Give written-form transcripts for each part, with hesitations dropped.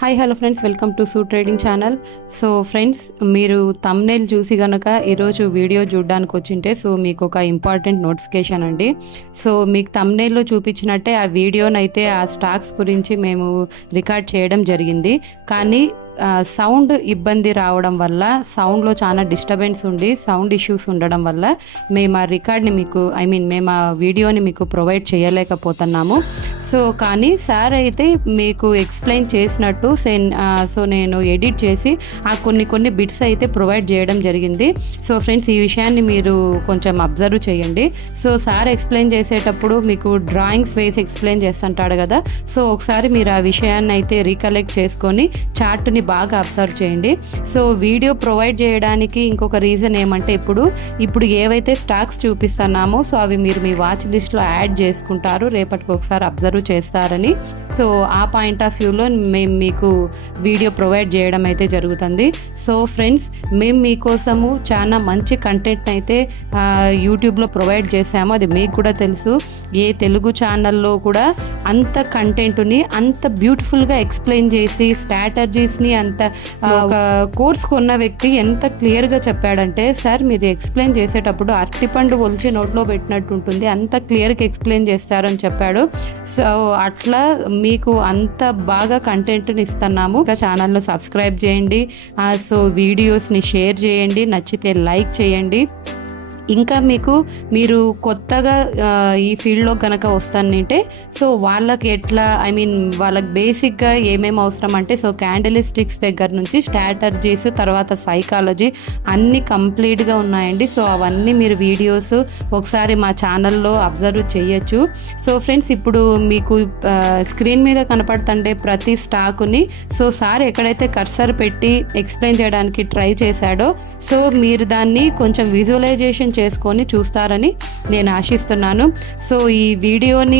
Hi hello friends, welcome to sue trading channel. So friends, మీరు thumbnail చూసి కనుక ఈరోజు వీడియో చూడడానికి వచ్చింటే మీకు ఒక ఇంపార్టెంట్ నోటిఫికేషన్ అండి. సో మీకు థంబ్నెయిల్లో చూపించినట్టే ఆ వీడియోనైతే ఆ స్టాక్స్ గురించి మేము రికార్డ్ చేయడం జరిగింది. కానీ సౌండ్ ఇబ్బంది రావడం వల్ల, సౌండ్లో చాలా డిస్టర్బెన్స్ ఉండి సౌండ్ ఇష్యూస్ ఉండడం వల్ల మేము ఆ రికార్డ్ని మేము ఆ వీడియోని మీకు ప్రొవైడ్ చేయలేకపోతున్నాము. సో కానీ సార్ అయితే మీకు ఎక్స్ప్లెయిన్ చేసినట్టు సో నేను ఎడిట్ చేసి ఆ కొన్ని బిట్స్ అయితే ప్రొవైడ్ చేయడం జరిగింది. సో ఫ్రెండ్స్, ఈ విషయాన్ని మీరు కొంచెం అబ్జర్వ్ చేయండి. సో సార్ ఎక్స్ప్లెయిన్ చేసేటప్పుడు మీకు డ్రాయింగ్స్ వేసి ఎక్స్ప్లెయిన్ చేస్తుంటాడు కదా. సో ఒకసారి మీరు ఆ విషయాన్ని అయితే రీకలెక్ట్ చేసుకొని చార్ట్ని బాగా అబ్జర్వ్ చేయండి. సో వీడియో ప్రొవైడ్ చేయడానికి ఇంకొక రీజన్ ఏమంటే, ఇప్పుడు ఏవైతే స్టాక్స్ చూపిస్తున్నామో సో అవి మీరు మీ వాచ్ లిస్ట్లో యాడ్ చేసుకుంటారు, రేపటికి ఒకసారి అబ్జర్వ్ చేస్తారని. సో ఆ పాయింట్ ఆఫ్ వ్యూలో మేము మీకు వీడియో ప్రొవైడ్ చేయడం అయితే జరుగుతుంది. సో ఫ్రెండ్స్, మేము మీకోసము చాలా మంచి కంటెంట్ అయితే యూట్యూబ్లో ప్రొవైడ్ చేసాము. అది మీకు కూడా తెలుసు. ఏ తెలుగు ఛానల్లో కూడా అంత కంటెంట్ని అంత బ్యూటిఫుల్గా ఎక్స్ప్లెయిన్ చేసి స్ట్రాటజీస్ని అంత ఒక కోర్స్ కొన్న వ్యక్తి ఎంత క్లియర్గా చెప్పాడంటే, సార్ మీరు ఎక్స్ప్లెయిన్ చేసేటప్పుడు అరటిపండు ఒలిచి నోట్లో పెట్టినట్టు ఉంటుంది, అంత క్లియర్గా ఎక్స్ప్లెయిన్ చేస్తారని చెప్పాడు. సో అట్లా మీకు అంత బాగా కంటెంట్ని ఇస్తున్నాము. ఇంకా ఛానల్లో సబ్స్క్రైబ్ చేయండి. సో వీడియోస్ని షేర్ చేయండి, నచ్చితే లైక్ చేయండి. ఇంకా మీరు కొత్తగా ఈ ఫీల్డ్లో కనుక వస్తానంటే సో వాళ్ళకి ఎట్లా వాళ్ళకి బేసిక్గా ఏమేమి అవసరం అంటే, సో క్యాండలిస్టిక్స్ దగ్గర నుంచి స్ట్రాటజీస్, తర్వాత సైకాలజీ అన్నీ కంప్లీట్గా ఉన్నాయండి. సో అవన్నీ మీరు వీడియోస్ ఒకసారి మా ఛానల్లో అబ్జర్వ్ చేయొచ్చు. సో ఫ్రెండ్స్, ఇప్పుడు మీకు స్క్రీన్ మీద కనపడుతుంటే ప్రతి స్టాకుని సో సార్ ఎక్కడైతే కర్సర్ పెట్టి ఎక్స్ప్లెయిన్ చేయడానికి ట్రై చేశాడో సో మీరు దాన్ని కొంచెం విజువలైజేషన్ చేసుకొని చూస్తారని నేను ఆశిస్తున్నాను. సో ఈ వీడియోని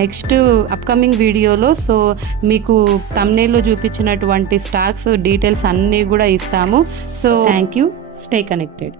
నెక్స్ట్ అప్కమింగ్ వీడియోలో సో మీకు థంబ్నెయిల్లో చూపించినటువంటి స్టాక్స్ డీటెయిల్స్ అన్నీ కూడా ఇస్తాము. So thank you. Stay connected.